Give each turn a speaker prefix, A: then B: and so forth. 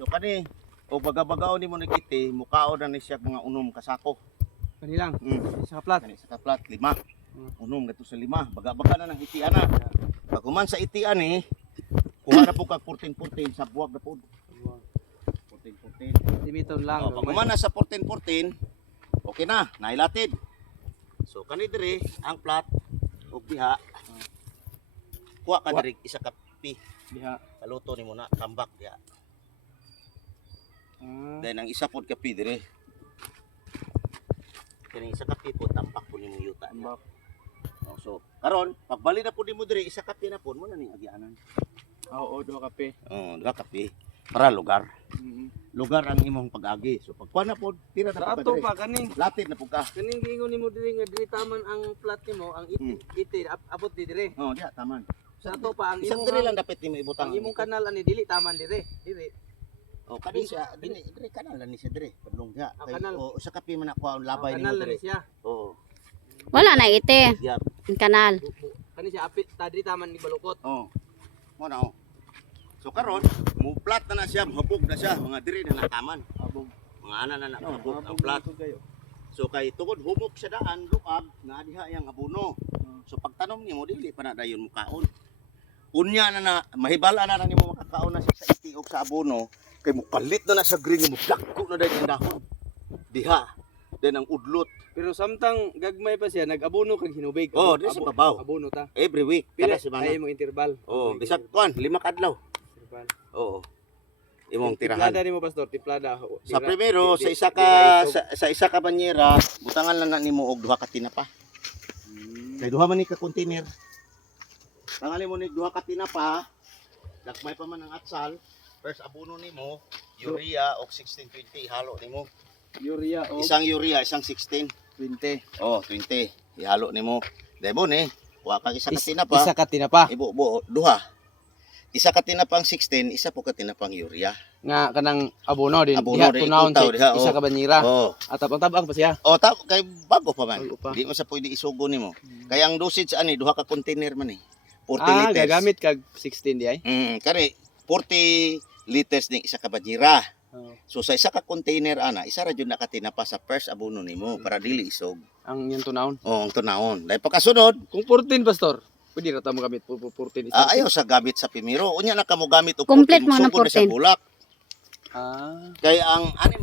A: So kani o baga-bagaw nimo nagiti, mukao na ni siya mga unom kasako.
B: Kanilang. Sa kaplat.
A: Kani sa kaplat 5. Unom gato sa 5. Baga-baga na ng itian na. Pag human sa itian ni, kuha na po kag 14-14 sa buwag na po. 14-14.
B: Limiton lang.
A: Pag human na sa 14-14, okay na, nailatid. So kani dire ang plat ug diha. Kuha ka dire isa ka pi.
B: Diha.
A: Kaluto nimo na tambak diha. Then ang isa pod kapi dire. Kani isa kapi po tampak po nimo yuta.
B: Tambak.
A: Oh, so karon pagbali na po nimo dire isa kapi na po mo na ning agianan.
B: Oo, 2 kape.
A: Oh, duha kapi para lugar. Lugar ang imong pag-agi. So pagkuha na po tira na
B: Sa
A: po
B: ato
A: dire.
B: pa kaning.
A: Latid na po ka.
B: Kaning gingon nimo diri nga diri taman ang plat nimo, ang iti abot di dire.
A: Oh, diha taman.
B: Sa ato pa ang
A: Isang
B: imong
A: dire lang dapat nimo ibutang.
B: ang imong kanal ani dili taman dire. Diri.
A: Oh, kani siya dire kanal ni siya dire. Padlong diha.
B: Ah, kanal.
A: Oh, sa kapi man ako ang labay
B: Kanal
A: nimo
B: na
A: dire.
B: siya.
A: Oo.
C: Wala na ite.
A: Diha.
C: Ang kanal.
B: Kani siya apit ta diri taman ni balukot.
A: Oh. Mo na oh. So karon, muplat na siya, mahubog na siya, mga diri na nataman.
B: Abog.
A: Mga ana na mahubog ang plat. So kay tungod humok siya daan luag na diha yang abono. So pagtanom nimo dili pa na dayon mukaon. Unya na mahibala na nimo makakaon na siya sa itiog sa abono kay mupalit na sa green mo dagko na dayon ang dahon. Diha. Then ang udlot.
B: Pero samtang gagmay pa siya, nag-abono kag hinubig.
A: Oh, di sa babaw.
B: Abono ta.
A: Every week
B: Pila
A: kada semana.
B: ay mo interval.
A: Oh, bisag kuan 5 kadlaw.
B: Interval.
A: Oo. Imong tirahan.
B: Tiplada nimo pastor, tiplada.
A: Sa primero sa isa ka banyera, butangan lang na nimo og duha ka tinapa. Kay duha man ni ka container. Tangali mo ni duha ka tinapa, lagmay pa man ang atsal, first abono nimo, urea og 16-20 halo nimo.
B: Urea o
A: Isang urea, isang 16.
B: 20.
A: Oh, 20. Ihalo nimo. Debo ni, wa kang isa ka tinapa.
B: Isa ka tinapa.
A: Ibo duha. Isa ka tinapang 16, isa po ka tinapang urea.
B: Nga kanang abono din.
A: Abono
B: Diha
A: din,
B: tunawon
A: utaw, diha,
B: isa
A: oh.
B: ka banyera.
A: Oh.
B: At tabang pa siya.
A: O kay bago pa man.
B: Bago pa.
A: Di mo sa pwede isugo nimo. Kaya ang dosage ani duha ka container man 40
B: Ah,
A: liters.
B: gagamit kag 16 di ay.
A: Kani 40 liters ning isa ka banyera.
B: Oh.
A: So sa isa ka container ana, isa ra jud nakatinapa sa first abono nimo para dili isog.
B: Ang yung tunawon.
A: Oh, ang tunahon. Dahil pagkasunod,
B: Kung 14 pastor, pwede ra ta mo gamit 14 isa.
A: ayaw sa gamit sa pimiro. Unya na kamo gamit og
C: Complete
A: 14,
C: mo na
A: sugod na sa
C: 14.
A: bulak.
B: Ah.
A: Kaya ang ani